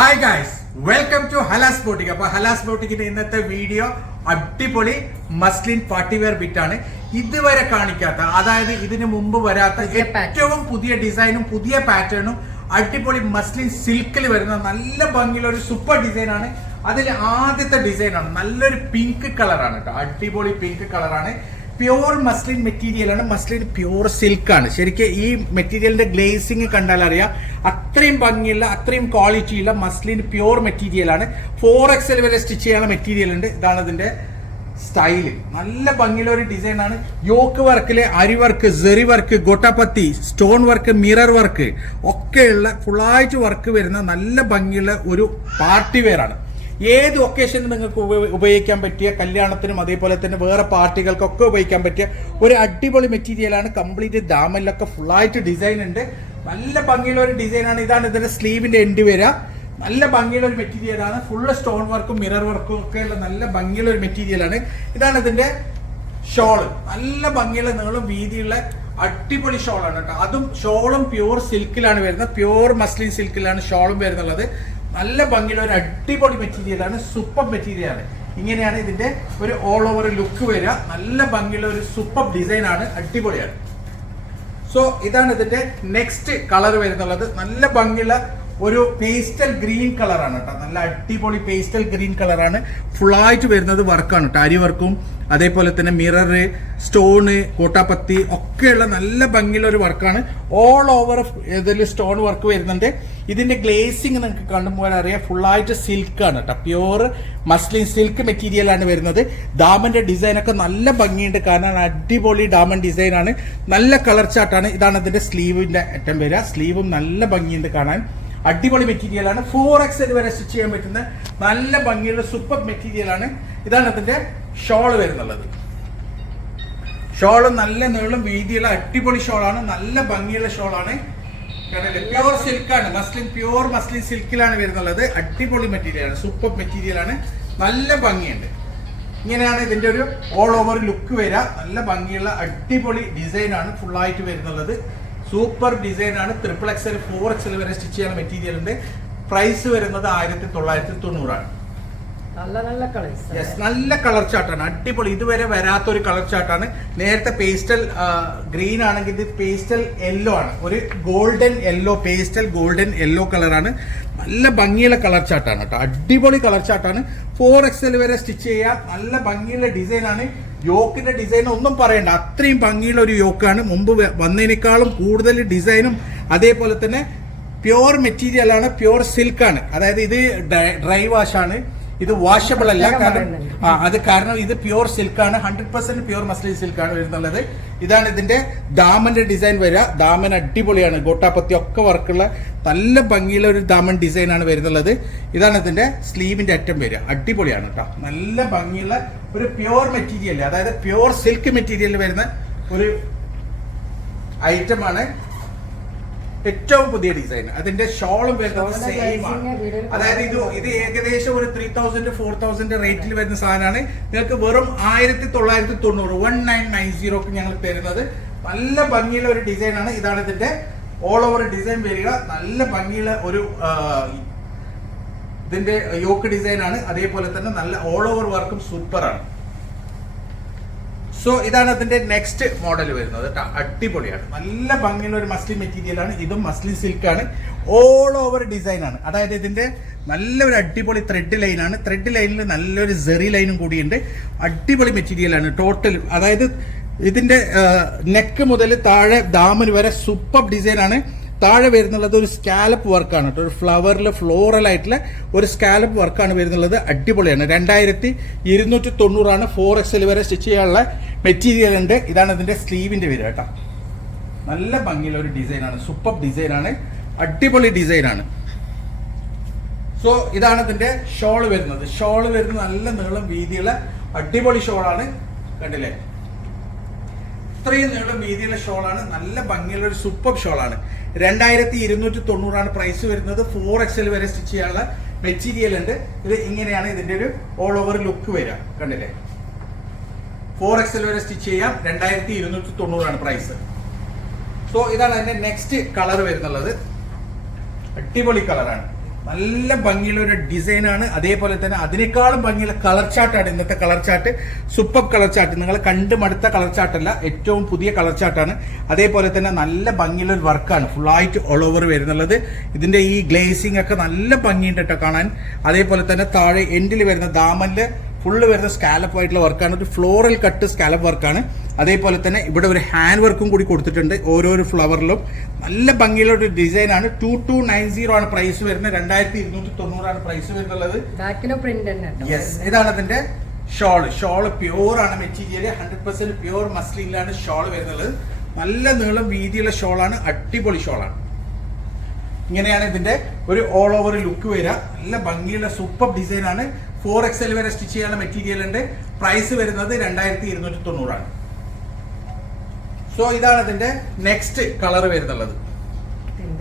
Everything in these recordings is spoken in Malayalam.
Hi guys welcome to Halas boutique അപ്പൊ ഹലാസ് ബോട്ടിക്കിന്റെ ഇന്നത്തെ വീഡിയോ അടിപൊളി മസ്ലിൻ പാർട്ടി വെയർ ബിറ്റ് ആണ്. ഇതുവരെ കാണിക്കാത്ത അതായത് ഇതിനു മുമ്പ് വരാത്ത ഏറ്റവും പുതിയ ഡിസൈനും പുതിയ പാറ്റേണും അടിപൊളി മസ്ലിൻ സിൽക്കിൽ വരുന്ന നല്ല ഭംഗിയുള്ള ഒരു സൂപ്പർ ഡിസൈൻ ആണ്. അതിൽ ആദ്യത്തെ ഡിസൈൻ ആണ്. നല്ലൊരു പിങ്ക് കളറാണ് കേട്ടോ. അടിപൊളി പിങ്ക് കളറാണ് പ്യൂർ മസ്ലിൻ മെറ്റീരിയലാണ് മസ്ലിൻ പ്യൂർ സിൽക്ക് ആണ്. ശരിക്കും ഈ മെറ്റീരിയലിന്റെ ഗ്ലേസിങ് കണ്ടാൽ അറിയാം. അത്രയും ഭംഗിയുള്ള അത്രയും ക്വാളിറ്റിയുള്ള മസ്ലിൻ പ്യൂർ മെറ്റീരിയലാണ് ഫോർ എക്സൽ വരെ സ്റ്റിച്ച് ചെയ്യാനുള്ള മെറ്റീരിയൽ ഉണ്ട്. ഇതാണ് ഇതിന്റെ സ്റ്റൈൽ നല്ല ഭംഗിയുള്ള ഒരു ഡിസൈൻ ആണ്. Yoke വർക്കിലെ aari work zari work gota patti stone work mirror work ഒക്കെയുള്ള ഫുള്ളായിട്ട് വർക്ക് വരുന്ന നല്ല ഭംഗിയുള്ള ഒരു പാർട്ടി വെയർ ആണ്. ഏത് ഒക്കേഷനും നിങ്ങൾക്ക് ഉപയോഗിക്കാൻ പറ്റിയ കല്യാണത്തിനും അതേപോലെ തന്നെ വേറെ പാർട്ടികൾക്കൊക്കെ ഉപയോഗിക്കാൻ പറ്റിയ ഒരു അടിപൊളി മെറ്റീരിയലാണ് കംപ്ലീറ്റ് ദാമനിലൊക്കെ ഫുള്ളായിട്ട് ഡിസൈൻ ഉണ്ട്. നല്ല ഭംഗിയുള്ള ഒരു ഡിസൈനാണ് ഇതാണ് ഇതിന്റെ സ്ലീവിന്റെ എൻഡ് വരിക നല്ല ഭംഗിയുള്ള ഒരു മെറ്റീരിയലാണ് ഫുള്ള് സ്റ്റോൺ വർക്കും മിറർ വർക്കും ഒക്കെ ഉള്ള നല്ല ഭംഗിയുള്ള ഒരു മെറ്റീരിയലാണ് ഇതാണ് ഇതിന്റെ ഷോൾ നല്ല ഭംഗിയുള്ള നീളം വീതിയുള്ള അടിപൊളി ഷോളാണ് കേട്ടോ. അതും ഷോളും പ്യൂർ സിൽക്കിലാണ് വരുന്നത്. പ്യൂർ മസ്ലിൻ സിൽക്കിലാണ് ഷോളും വരുന്നുള്ളത്. നല്ല ഭംഗിയുള്ള ഒരു അടിപൊളി മെറ്റീരിയലാണ് സൂപ്പർ മെറ്റീരിയലാണ് ഇങ്ങനെയാണ് ഇതിന്റെ ഒരു ഓൾ ഓവർ ലുക്ക് വരിക. നല്ല ഭംഗിയുള്ള ഒരു സൂപ്പർ ഡിസൈൻ ആണ് അടിപൊളിയാണ്. സോ ഇതാണ് ഇതിന്റെ നെക്സ്റ്റ് കളർ വരുന്നുള്ളത്. നല്ല ഭംഗിയുള്ള ഒരു പേസ്റ്റൽ ഗ്രീൻ കളറാണ് കേട്ടോ. നല്ല അടിപൊളി പേസ്റ്റൽ ഗ്രീൻ കളറാണ് ഫുള്ളായിട്ട് വരുന്നത് വർക്കാണ് അരി വർക്കും അതേപോലെ തന്നെ മിറർ സ്റ്റോണ് കോട്ടാപ്പത്തി ഒക്കെയുള്ള നല്ല ഭംഗിയുള്ള ഒരു വർക്കാണ് ഓൾ ഓവർ ഇതിൽ സ്റ്റോൺ വർക്ക് വരുന്നുണ്ട്. ഇതിന്റെ ഗ്ലേസിങ് നിങ്ങൾക്ക് കാണുമ്പോൾ അറിയാം. ഫുള്ളായിട്ട് സിൽക്കാണ് കേട്ടോ. പ്യുവർ മസ്ലിൻ സിൽക്ക് മെറ്റീരിയലാണ് വരുന്നത്. ഡാമന്റെ ഡിസൈനൊക്കെ നല്ല ഭംഗിയുണ്ട്. കാരണം അടിപൊളി ഡാമൻ ഡിസൈനാണ് നല്ല കളർ ചാർട്ടാണ് ഇതാണ് അതിന്റെ സ്ലീവിന്റെ അറ്റം വരിക. സ്ലീവും നല്ല ഭംഗിയുണ്ട് കാണാൻ. അടിപൊളി മെറ്റീരിയലാണ്. ഫോർ എക്സ് വരെ സ്റ്റിച്ച് ചെയ്യാൻ പറ്റുന്ന നല്ല ഭംഗിയുള്ള സൂപ്പർ മെറ്റീരിയലാണ്. ഇതാണ് അതിന്റെ ഷോൾ വരുന്നുള്ളത്. ഷോൾ നല്ല നീളം വീതിയുള്ള അടിപൊളി ഷോളാണ് നല്ല ഭംഗിയുള്ള ഷോളാണ് പ്യൂർ സിൽക്കാണ് മസ്ലിൻ പ്യൂർ മസ്ലിൻ സിൽക്കിലാണ് വരുന്നുള്ളത്. അടിപൊളി മെറ്റീരിയലാണ്. സൂപ്പർ മെറ്റീരിയലാണ്. നല്ല ഭംഗിയുണ്ട്. ഇങ്ങനെയാണ് ഇതിന്റെ ഒരു ഓൾ ഓവർ ലുക്ക് വരിക. നല്ല ഭംഗിയുള്ള അടിപൊളി ഡിസൈനാണ് ആയിട്ട് വരുന്നുള്ളത്. സൂപ്പർ ഡിസൈൻ ആണ് ട്രിപ്പിൾ എക്സൽ ഫോർ എക്സൽ വരെ സ്റ്റിച്ച് ചെയ്യുന്ന മെറ്റീരിയലിന്റെ പ്രൈസ് വരുന്നത് ആയിരത്തി തൊള്ളായിരത്തി തൊണ്ണൂറാണ് നല്ല യെസ് കളർ ചാർട്ടാണ് അടിപൊളി. ഇതുവരെ വരാത്ത ഒരു കളർ ചാർട്ടാണ് നേരത്തെ പേസ്റ്റൽ ഗ്രീൻ ആണെങ്കിൽ ഇത് പേസ്റ്റൽ യെല്ലോ ആണ്. ഒരു golden yellow pastel golden yellow കളറാണ് നല്ല ഭംഗിയുള്ള കളർ ചാർട്ടാണ് കേട്ടോ. അടിപൊളി കളർ ചാർട്ടാണ് ഫോർ എക്സൽ വരെ സ്റ്റിച്ച് ചെയ്യാം നല്ല ഭംഗിയുള്ള ഡിസൈൻ ആണ്. യോക്കിന്റെ ഡിസൈൻ ഒന്നും പറയണ്ട. അത്രയും ഭംഗിയുള്ള ഒരു യോക്കാണ്. മുമ്പ് വന്നതിനേക്കാളും കൂടുതൽ ഡിസൈനും അതേപോലെ തന്നെ പ്യുവർ മെറ്റീരിയൽ ആണ് പ്യുവർ സിൽക്കാണ് അതായത് ഇത് ഡ്രൈ വാഷ് ആണ്. ഇത് വാഷബിൾ അല്ല. കാരണം ആ അത് കാരണം ഇത് പ്യുവർ സിൽക്കാണ് ഹൺഡ്രഡ് പെർസെന്റ് പ്യുവർ മസ്ലിൻ സിൽക്കാണ് വരുന്നുള്ളത്. ഇതാണ് ഇതിന്റെ ദാമന്റെ ഡിസൈൻ വരിക. ദാമൻ അടിപൊളിയാണ്. ഗോട്ടാപ്പത്തി ഒക്കെ വർക്കുള്ള നല്ല ഭംഗിയുള്ള ഒരു ദാമൻ ഡിസൈൻ ആണ് വരുന്നുള്ളത്. ഇതാണ് ഇതിന്റെ സ്ലീവിന്റെ അറ്റം വരിക. അടിപൊളിയാണ് കേട്ടോ നല്ല ഭംഗിയുള്ള ഒരു പ്യുവർ മെറ്റീരിയൽ അതായത് പ്യുവർ സിൽക്ക് മെറ്റീരിയൽ വരുന്ന ഒരു ഐറ്റമാണ് ആണ് ഏറ്റവും പുതിയ ഡിസൈൻ അതിന്റെ ഷോളും വരുന്നത് സെയിം ആണ്. അതായത് ഇത് ഇത് ഏകദേശം ഒരു ത്രീ തൗസൻഡ് ഫോർ തൗസൻഡ് റേറ്റിൽ വരുന്ന സാധനമാണ്. നിങ്ങൾക്ക് വെറും ആയിരത്തി തൊള്ളായിരത്തി തൊണ്ണൂറ് വൺ നയൻ നയൻ സീറോക്ക് ഞങ്ങൾ തരുന്നത്. നല്ല ഭംഗിയുള്ള ഒരു ഡിസൈൻ ആണ്. ഇതാണ് ഇതിന്റെ ഓൾ ഓവർ ഡിസൈൻ വരിക നല്ല ഭംഗിയുള്ള ഒരു ഇതിന്റെ യോക്ക് ഡിസൈൻ ആണ്. അതേപോലെ തന്നെ നല്ല ഓൾ ഓവർ വർക്കും സൂപ്പർ ആണ്. സോ ഇതാണ് അതിന്റെ നെക്സ്റ്റ് മോഡൽ വരുന്നത് അടിപൊളിയാണ്. നല്ല ഭംഗിയുള്ള ഒരു മസ്ലിൻ മെറ്റീരിയലാണ് ഇതും മസ്ലിൻ സിൽക്ക് ആണ്. ഓൾ ഓവർ ഡിസൈൻ ആണ്. അതായത് ഇതിന്റെ നല്ലൊരു അടിപൊളി ത്രെഡ് ലൈനാണ് ത്രെഡ് ലൈനിൽ നല്ലൊരു സെറി ലൈനും കൂടിയുണ്ട്. അടിപൊളി മെറ്റീരിയലാണ് ടോട്ടൽ അതായത് ഇതിന്റെ നെക്ക് മുതൽ താഴെ ദാമൻ വരെ സൂപ്പർ ഡിസൈൻ ആണ്. താഴെ വരുന്നുള്ളത് ഒരു സ്കാലപ്പ് വർക്കാണ് കേട്ടോ. ഒരു ഫ്ലവറിൽ ഫ്ലോറൽ ആയിട്ടുള്ള ഒരു സ്കാലപ്പ് വർക്കാണ് വരുന്നുള്ളത്. അടിപൊളിയാണ്. രണ്ടായിരത്തി ഇരുന്നൂറ്റി തൊണ്ണൂറാണ് ഫോർ എക്സൽ വരെ സ്റ്റിച്ച് ചെയ്യാനുള്ള മെറ്റീരിയൽ ഉണ്ട്. ഇതാണ് ഇതിന്റെ സ്ലീവിന്റെ വരിക കേട്ടോ. നല്ല ഭംഗിയുള്ള ഒരു ഡിസൈനാണ് സൂപ്പർ ഡിസൈനാണ് അടിപൊളി ഡിസൈനാണ് സോ ഇതാണ് ഇതിന്റെ ഷോൾ വരുന്നത്. ഷോൾ വരുന്നത് നല്ല നീളം വീതിയുള്ള അടിപൊളി ഷോളാണ് കണ്ടില്ലേ? ഇത്രയും നീളം വീതിയുള്ള ഷോളാണ്. നല്ല ഭംഗിയുള്ള ഒരു സൂപ്പർ ഷോളാണ്. രണ്ടായിരത്തി ഇരുന്നൂറ്റി തൊണ്ണൂറാണ് പ്രൈസ് വരുന്നത് ഫോർ എക്സൽ വരെ സ്റ്റിച്ച് ചെയ്യാനുള്ള മെറ്റീരിയൽ ഉണ്ട്. ഇത് ഇങ്ങനെയാണ് ഇതിന്റെ ഒരു ഓൾ ഓവർ ലുക്ക് വരിക. കണ്ടില്ലേ? ഫോർ എക്സൽ വരെ സ്റ്റിച്ച് ചെയ്യാം. രണ്ടായിരത്തി ഇരുന്നൂറ്റി തൊണ്ണൂറാണ് പ്രൈസ് സോ ഇതാണ് അതിന്റെ നെക്സ്റ്റ് കളർ വരുന്നുള്ളത്. അടിപൊളി കളറാണ് നല്ല ഭംഗിയുള്ള ഒരു ഡിസൈനാണ്. അതേപോലെ തന്നെ അതിനേക്കാളും ഭംഗിയുള്ള കളർ ചാർട്ടാണ് ഇന്നത്തെ colour chart. Super colour chart. നിങ്ങൾ കണ്ട് മടുത്ത കളർ ചാർട്ടല്ല ഏറ്റവും പുതിയ കളർ ചാർട്ടാണ് അതേപോലെ തന്നെ നല്ല ഭംഗിയുള്ള ഒരു വർക്കാണ് ഫുള്ളായിട്ട് ഓൾ ഓവർ വരുന്നുള്ളത്. ഇതിന്റെ ഈ ഗ്ലേസിംഗ് ഒക്കെ നല്ല ഭംഗിയുണ്ട് കേട്ടോ കാണാൻ. അതേപോലെ തന്നെ താഴെ എൻഡിൽ വരുന്ന ദാമൽ ഫുള്ള് വരുന്ന സ്കാലപ്പ് ആയിട്ടുള്ള വർക്കാണ് ഒരു ഫ്ലോറൽ കട്ട് സ്കാലപ്പ് വർക്കാണ് അതേപോലെ തന്നെ ഇവിടെ ഒരു ഹാൻഡ് വർക്കും കൂടി കൊടുത്തിട്ടുണ്ട്. ഓരോരോ ഫ്ലവറിലും നല്ല ഭംഗിയുള്ള ഒരു ഡിസൈൻ ആണ്. ടു ടു നയൻ സീറോ ആണ് പ്രൈസ് വരുന്നത്. രണ്ടായിരത്തി ഇരുന്നൂറ്റി തൊണ്ണൂറാണ് പ്രൈസ് വരുന്നുള്ളത് തന്നെ യെസ് ഇതാണ് അതിന്റെ ഷോൾ ഷോൾ പ്യൂർ ആണ് മെറ്റീരിയൽ ഹൺഡ്രഡ് പെർസെന്റ് പ്യൂർ മസ്ലിനിലാണ് ഷോൾ വരുന്നത്. നല്ല നീളം വീതിയുള്ള ഷോളാണ് അടിപൊളി ഷോളാണ് ഇങ്ങനെയാണ് ഇതിന്റെ ഒരു ഓൾ ഓവർ ലുക്ക് വരിക. നല്ല ഭംഗിയുള്ള സൂപ്പർ ഡിസൈൻ ആണ്. ഫോർ എൽ വരെ സ്റ്റിച്ച് ചെയ്യാനുള്ള മെറ്റീരിയൽ ഉണ്ട്. പ്രൈസ് വരുന്നത് രണ്ടായിരത്തി ഇരുന്നൂറ്റി തൊണ്ണൂറാണ് സോ ഇതാണ് ഇതിന്റെ നെക്സ്റ്റ് കളർ വരുന്നുള്ളത്.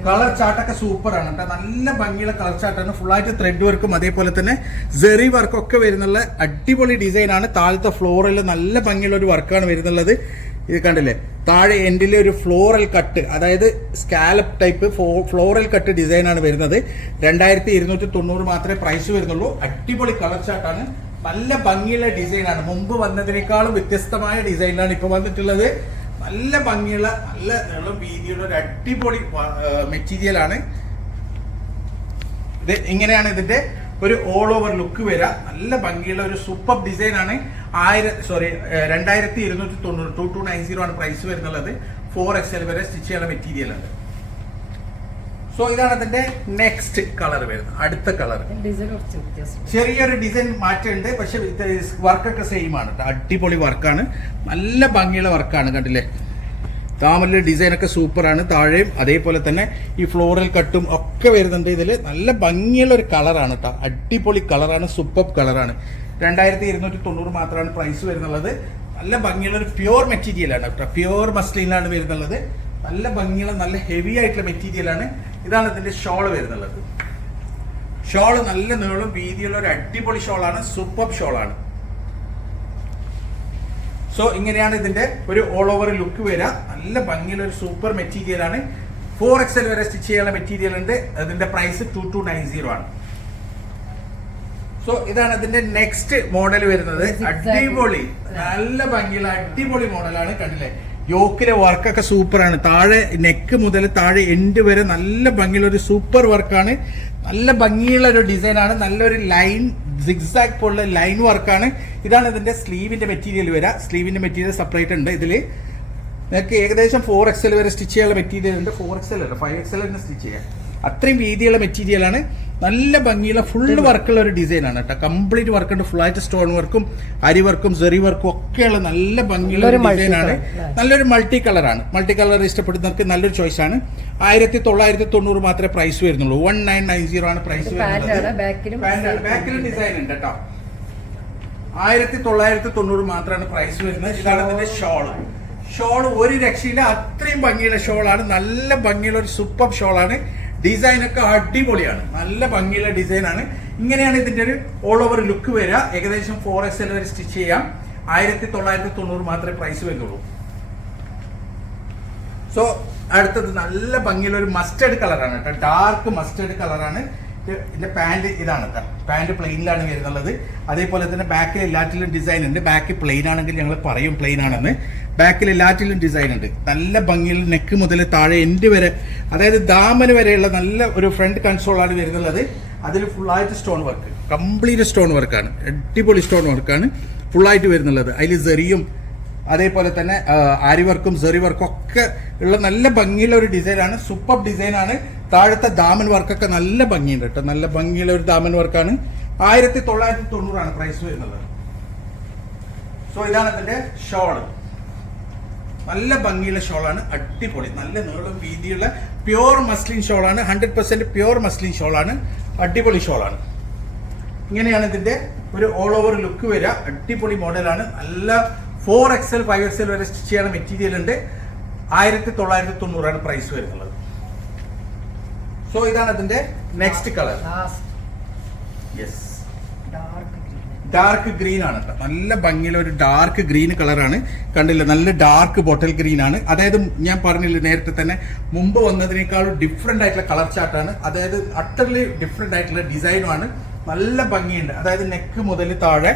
കളർ ചാട്ടൊക്കെ സൂപ്പർ ആണ് കേട്ടോ നല്ല ഭംഗിയുള്ള കളർ ചാട്ടാണ് ഫുൾ ആയിട്ട് ത്രെഡ് വർക്കും അതേപോലെ തന്നെ ജെറി വർക്കൊക്കെ ഒക്കെ വരുന്നുള്ള അടിപൊളി ഡിസൈൻ ആണ്. താഴത്തെ ഫ്ലോറിൽ നല്ല ഭംഗിയുള്ള ഒരു വർക്കാണ് വരുന്നുള്ളത്. ഇത് കണ്ടില്ലേ? താഴെ എൻഡിലെ ഒരു ഫ്ലോറൽ കട്ട് അതായത് scallop type floral cut design ആണ് വരുന്നത്. രണ്ടായിരത്തി ഇരുന്നൂറ്റി തൊണ്ണൂറ് മാത്രമേ പ്രൈസ് വരുന്നുള്ളൂ. അടിപൊളി കളർ ചാട്ടാണ് നല്ല ഭംഗിയുള്ള ഡിസൈൻ ആണ്. മുമ്പ് വന്നതിനേക്കാളും വ്യത്യസ്തമായ ഡിസൈനാണ് ഇപ്പൊ വന്നിട്ടുള്ളത്. നല്ല ഭംഗിയുള്ള നല്ല നീളം വീതിയുള്ള ഒരു അടിപൊളി മെറ്റീരിയൽ ആണ് ഇത് ഇങ്ങനെയാണ് ഇതിന്റെ ഒരു ഓൾ ഓവർ ലുക്ക് വരിക. നല്ല ഭംഗിയുള്ള ഒരു സൂപ്പർ ഡിസൈൻ ആണ്. ആയിരം സോറി രണ്ടായിരത്തി ഇരുന്നൂറ്റി തൊണ്ണൂറ് ടു ടു നയൻ സീറോ ആണ് പ്രൈസ് വരുന്നുള്ളത്. ഫോർ എക്സ് എൽ വരെ സ്റ്റിച്ച് ചെയ്യുന്ന മെറ്റീരിയൽ ആണ് സോ ഇതാണ് അതിന്റെ നെക്സ്റ്റ് കളർ വരുന്നത്. അടുത്ത കളർ ചെറിയൊരു ഡിസൈൻ മാറ്റമുണ്ട്. പക്ഷെ വർക്കൊക്കെ സെയിം ആണ്. അടിപൊളി വർക്കാണ് നല്ല ഭംഗിയുള്ള വർക്കാണ് കണ്ടില്ലേ? താമല ഡിസൈൻ ഒക്കെ സൂപ്പറാണ് താഴെയും അതേപോലെ തന്നെ ഈ ഫ്ലോറൽ കട്ടും ഒക്കെ വരുന്നുണ്ട് ഇതിൽ നല്ല ഭംഗിയുള്ള ഒരു കളറാണ് കേട്ടോ അടിപൊളി കളറാണ് സൂപ്പർ കളറാണ് രണ്ടായിരത്തി ഇരുന്നൂറ്റി തൊണ്ണൂറ് മാത്രമാണ് പ്രൈസ് വരുന്നുള്ളത്. നല്ല ഭംഗിയുള്ള ഒരു പ്യുവർ മെറ്റീരിയൽ ആണ് കേട്ടോ പ്യുവർ മസ്ലിനാണ് വരുന്നുള്ളത്. നല്ല ഭംഗിയുള്ള നല്ല ഹെവി ആയിട്ടുള്ള മെറ്റീരിയൽ ആണ്. ഇതാണ് ഇതിന്റെ ഷോൾ വരുന്നുള്ളത്. ഷോൾ നല്ല നീളും വീതിയുള്ള ഒരു അടിപൊളി ഷോളാണ് സൂപ്പർ ഷോളാണ് സോ ഇങ്ങനെയാണ് ഇതിന്റെ ഒരു ഓൾ ഓവർ ലുക്ക് വരിക. നല്ല ഭംഗിയുള്ള ഒരു സൂപ്പർ മെറ്റീരിയൽ ആണ്. ഫോർ എക്സൽ വരെ സ്റ്റിച്ച് ചെയ്യാനുള്ള മെറ്റീരിയൽ ഉണ്ട്. അതിന്റെ price two two nine zero ആണ്. സോ ഇതാണ് അതിന്റെ നെക്സ്റ്റ് മോഡൽ വരുന്നത്. അടിപൊളി. നല്ല ഭംഗിയുള്ള അടിപൊളി മോഡലാണ് കണ്ടില്ലേ? യോക്കിലെ വർക്കൊക്കെ സൂപ്പറാണ്. താഴെ നെക്ക് മുതൽ താഴെ എൻഡ് വരെ നല്ല ഭംഗിയുള്ള ഒരു സൂപ്പർ വർക്കാണ്. നല്ല ഭംഗിയുള്ള ഒരു ഡിസൈനാണ് നല്ലൊരു ലൈൻ സിക്സാക് പോലുള്ള ലൈൻ വർക്കാണ് ഇതാണ് ഇതിന്റെ സ്ലീവിന്റെ മെറ്റീരിയൽ വരിക സ്ലീവിന്റെ മെറ്റീരിയൽ സെപ്പറേറ്റ് ഉണ്ട് ഇതിൽ നിങ്ങൾക്ക് ഏകദേശം ഫോർ എക്സൽ വരെ സ്റ്റിച്ച് ചെയ്യാനുള്ള മെറ്റീരിയൽ ഉണ്ട്. ഫോർ എക്സൽ അല്ല ഫൈവ് എക്സൽ തന്നെ സ്റ്റിച്ച് ചെയ്യാം. അത്രയും വീതിയുള്ള മെറ്റീരിയലാണ് നല്ല ഭംഗിയുള്ള ഫുള്ള് വർക്കുള്ള ഒരു ഡിസൈൻ ആണ് കേട്ടോ. കംപ്ലീറ്റ് വർക്ക് ഉണ്ട്. ഫുൾ ആയിട്ട് സ്റ്റോൺ വർക്കും അരി വർക്കും സെറി വർക്കും ഒക്കെയുള്ള നല്ല ഭംഗിയുള്ള ഒരു ആണ്. നല്ലൊരു മൾട്ടി കളറാണ് മൾട്ടി കളർ ഇഷ്ടപ്പെടുന്നവർക്ക് നല്ലൊരു ചോയ്സ് ആണ്. ആയിരത്തി തൊള്ളായിരത്തി തൊണ്ണൂറ് മാത്രമേ പ്രൈസ് വരുന്നുള്ളൂ. വൺ നയൻ നയൻ സീറോ ആണ് പ്രൈസ് വരുന്നത്. ബാക്കിലും ഡിസൈൻ ഉണ്ട് കേട്ടോ. ആയിരത്തി തൊള്ളായിരത്തി തൊണ്ണൂറ് മാത്രമാണ് പ്രൈസ് വരുന്നത്. ഇതാണ് ഇതിന്റെ ഷോൾ ഷോൾ ഒരു രക്ഷയില്ല. അത്രയും ഭംഗിയുള്ള ഷോളാണ് നല്ല ഭംഗിയുള്ള ഒരു സൂപ്പർ ഷോളാണ് ഡിസൈൻ ഒക്കെ അടിപൊളിയാണ്. നല്ല ഭംഗിയുള്ള ഡിസൈനാണ് ഇങ്ങനെയാണ് ഇതിന്റെ ഒരു ഓൾ ഓവർ ലുക്ക് വരിക. ഏകദേശം ഫോർ എക്സ് എൽ വരെ സ്റ്റിച്ച് ചെയ്യാം. ആയിരത്തി തൊള്ളായിരത്തി തൊണ്ണൂറ് മാത്രമേ പ്രൈസ് വരുന്നുള്ളൂ സോ അടുത്തത് നല്ല ഭംഗിയുള്ള ഒരു മസ്റ്റേഡ് കളറാണ് കേട്ടോ ഡാർക്ക് മസ്റ്റേഡ് കളറാണ് ഇതിന്റെ പാന്റ് ഇതാണ് പാന്റ് പ്ലെയിനിലാണ് വരുന്നുള്ളത്. അതേപോലെ തന്നെ ബാക്കിൽ എല്ലാറ്റിലും ഡിസൈൻ ഉണ്ട്. ബാക്ക് പ്ലെയിൻ ആണെങ്കിൽ ഞങ്ങൾ പറയും പ്ലെയിൻ ആണെന്ന് ബാക്കിൽ എല്ലാറ്റിലും ഡിസൈൻ ഉണ്ട്. നല്ല ഭംഗിയിൽ നെക്ക് മുതൽ താഴെ എൻഡ് വരെ അതായത് ദാമന് വരെയുള്ള നല്ല ഒരു ഫ്രണ്ട് കൺസോളാണ് വരുന്നുള്ളത്. അതിൽ ഫുള്ളായിട്ട് സ്റ്റോൺ വർക്ക് കംപ്ലീറ്റ് സ്റ്റോൺ വർക്കാണ് അടിപൊളി സ്റ്റോൺ വർക്കാണ് ഫുള്ളായിട്ട് വരുന്നുള്ളത്. അതിൽ സെറിയും അതേപോലെ തന്നെ ആരി വർക്കും സെറി വർക്കും ഒക്കെ ഉള്ള നല്ല ഭംഗിയുള്ള ഒരു ഡിസൈനാണ് സൂപ്പർ ഡിസൈനാണ് താഴത്തെ ദാമൻ വർക്കൊക്കെ നല്ല ഭംഗിയുണ്ട് കേട്ടോ. നല്ല ഭംഗിയുള്ള ഒരു ദാമൻ വർക്കാണ്. ആയിരത്തി തൊള്ളായിരത്തി തൊണ്ണൂറാണ് പ്രൈസ് വരുന്നത്. സോ ഇതാണ് ഇതിന്റെ ഷോൾ നല്ല ഭംഗിയുള്ള ഷോളാണ് അടിപൊളി. നല്ല നീളം വീതിയുള്ള പ്യുവർ മസ്ലിൻ ഷോളാണ് ഹൺഡ്രഡ് പെർസെന്റ് പ്യുവർ മസ്ലിൻ ഷോളാണ് അടിപൊളി ഷോളാണ് ഇങ്ങനെയാണ് ഇതിന്റെ ഒരു ഓൾ ഓവർ ലുക്ക് വരിക. അടിപൊളി മോഡലാണ് നല്ല ഫോർ എക്സൽ ഫൈവ് എക്സൽ വരെ സ്റ്റിച്ച് ചെയ്യുന്ന മെറ്റീരിയൽ ഉണ്ട്. ആയിരത്തി തൊള്ളായിരത്തി തൊണ്ണൂറാണ് പ്രൈസ് വരുന്നത്. സോ ഇതാണ് അതിന്റെ next colour yes dark green ആണ് നല്ല ഭംഗിയുള്ള ഒരു ഡാർക്ക് ഗ്രീൻ കളറാണ് കണ്ടില്ല? നല്ല ഡാർക്ക് ബോട്ടൽ ഗ്രീൻ ആണ്. അതായത് ഞാൻ പറഞ്ഞില്ല നേരത്തെ തന്നെ മുമ്പ് വന്നതിനേക്കാളും ഡിഫറെന്റ് ആയിട്ടുള്ള കളർ ചാർട്ടാണ് അതായത് അട്ടർലി ഡിഫറെന്റ് ആയിട്ടുള്ള ഡിസൈനുമാണ് നല്ല ഭംഗിയുണ്ട്. അതായത് നെക്ക് മുതൽ താഴെ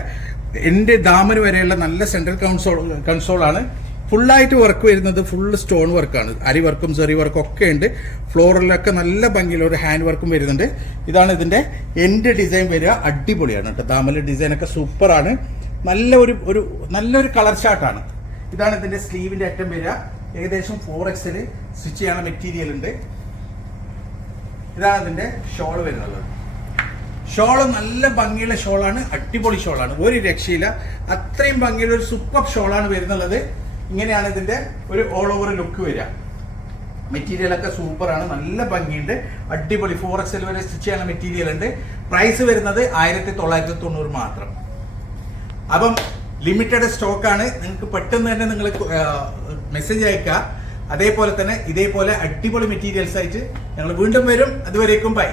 എന്റെ ദാമന് വരെയുള്ള നല്ല സെൻട്രൽ കൺസോൾ കൺസോളാണ് ഫുള്ളായിട്ട് വർക്ക് വരുന്നത് ഫുൾ സ്റ്റോൺ വർക്കാണ് അരി വർക്കും ചെറിയ വർക്കും ഒക്കെ ഉണ്ട്. ഫ്ലോറിലൊക്കെ നല്ല ഭംഗിയുള്ള ഒരു ഹാൻഡ് വർക്കും വരുന്നുണ്ട്. ഇതാണ് ഇതിന്റെ എന്റെ ഡിസൈൻ വരിക. അടിപൊളിയാണ് കേട്ടോ. ദാമല ഡിസൈൻ ഒക്കെ സൂപ്പറാണ് നല്ല ഒരു ഒരു നല്ലൊരു കളർ ഷാർട്ടാണ് ഇതാണ് ഇതിന്റെ സ്ലീവിന്റെ അറ്റം വരിക. ഏകദേശം ഫോർ എക്സിൽ സ്റ്റിച്ച് ചെയ്യാനുള്ള മെറ്റീരിയൽ ഉണ്ട്. ഇതാണ് ഇതിന്റെ ഷോൾ വരുന്നത്. ഷോൾ നല്ല ഭംഗിയുള്ള ഷോളാണ് അടിപൊളി ഷോളാണ് ഒരു രക്ഷയില്ല. അത്രയും ഭംഗിയുള്ള ഒരു സൂപ്പർ ഷോളാണ് വരുന്നുള്ളത്. ഇങ്ങനെയാണ് ഇതിന്റെ ഒരു ഓൾ ഓവർ ലുക്ക് വരിക. മെറ്റീരിയൽ ഒക്കെ സൂപ്പറാണ് നല്ല ഭംഗിയുണ്ട്. അടിപൊളി ഫോർ എക്സൽ വരെ സ്റ്റിച്ച് ചെയ്യുന്ന മെറ്റീരിയൽ ഉണ്ട്. പ്രൈസ് വരുന്നത് ആയിരത്തി തൊള്ളായിരത്തി തൊണ്ണൂറ് മാത്രം. അപ്പം ലിമിറ്റഡ് സ്റ്റോക്കാണ് നിങ്ങൾക്ക് പെട്ടെന്ന് തന്നെ നിങ്ങൾ മെസ്സേജ് അയക്കുക അതേപോലെ തന്നെ ഇതേപോലെ അടിപൊളി മെറ്റീരിയൽസ് ആയിട്ട് ഞങ്ങൾ വീണ്ടും വരും. അതുവരേക്കും ബൈ